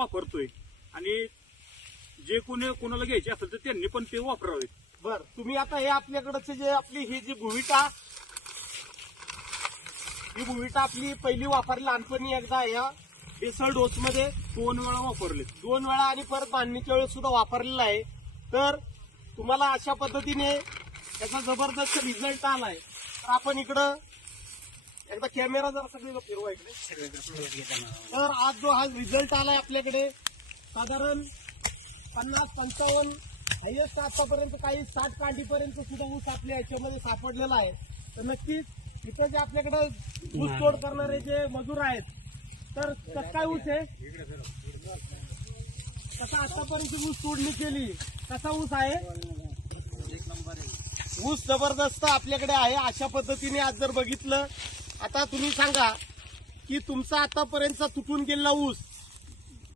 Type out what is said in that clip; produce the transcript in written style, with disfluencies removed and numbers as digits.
वापरतोय आणि जे कोणाला घ्यायचे असेल तर त्यांनी पण ते वापरावे. बर, तुम्ही आता हे आपल्याकडचे जे आपली ही जी भुविटा आपली पहिली वापरली लहानपणी एकदा या बेसल डोस मध्ये 2 वेळा वापरले. 2 वेळा आणि परत बांधणीच्या वेळेस सुद्धा वापरलेला आहे. तर तुम्हाला अशा पद्धतीने त्याचा जबरदस्त रिझल्ट आलाय. तर आपण इकडं एकदा कॅमेरा जरा सगळीकडे फिरवा इकडे. तर आज जो हा रिझल्ट आलाय आपल्याकडे साधारण 50-55 हायएस्ट आतापर्यंत काही 60 कांडीपर्यंत सुद्धा ऊस आपल्या याच्यामध्ये सापडलेला आहे. तर नक्कीच इथे जे आपल्याकडे ऊस तोड करणारे जे मजूर आहेत तर काय ऊस आहे, कसा आतापर्यंत ऊस तोडणी केली, कसा ऊस आहे, ऊस जबरदस्त आपल्याकडे आहे. अशा पद्धतीने आज जर बघितलं, आता तुम्ही सांगा की तुमचा आतापर्यंतचा तुटून गेलेला ऊस